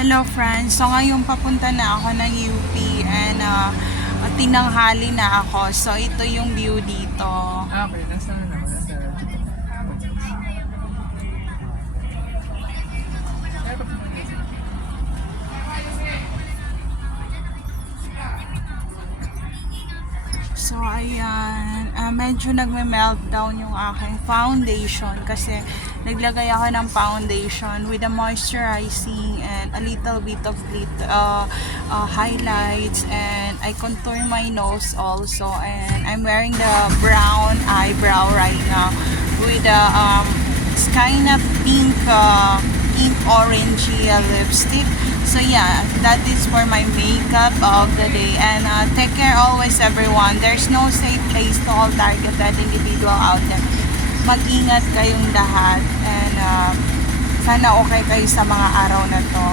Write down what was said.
Hello friends, so ngayon papunta na ako ng UP and tinanghali na ako. So ito yung view dito. Okay, nasa ano ako? Nasa dito. So ayan, medyo nagme-meltdown yung aking foundation kasi naglagay ako ng foundation with a moisturizing and a little bit of highlights, and I contour my nose also, and I'm wearing the brown eyebrow right now with a kind of pink orangey lipstick. So yeah, that is for my makeup of the day. And take care always everyone. There's no safe place to all targeted individual out there. Mag-ingat kayong lahat, and sana okay kayo sa mga araw na to.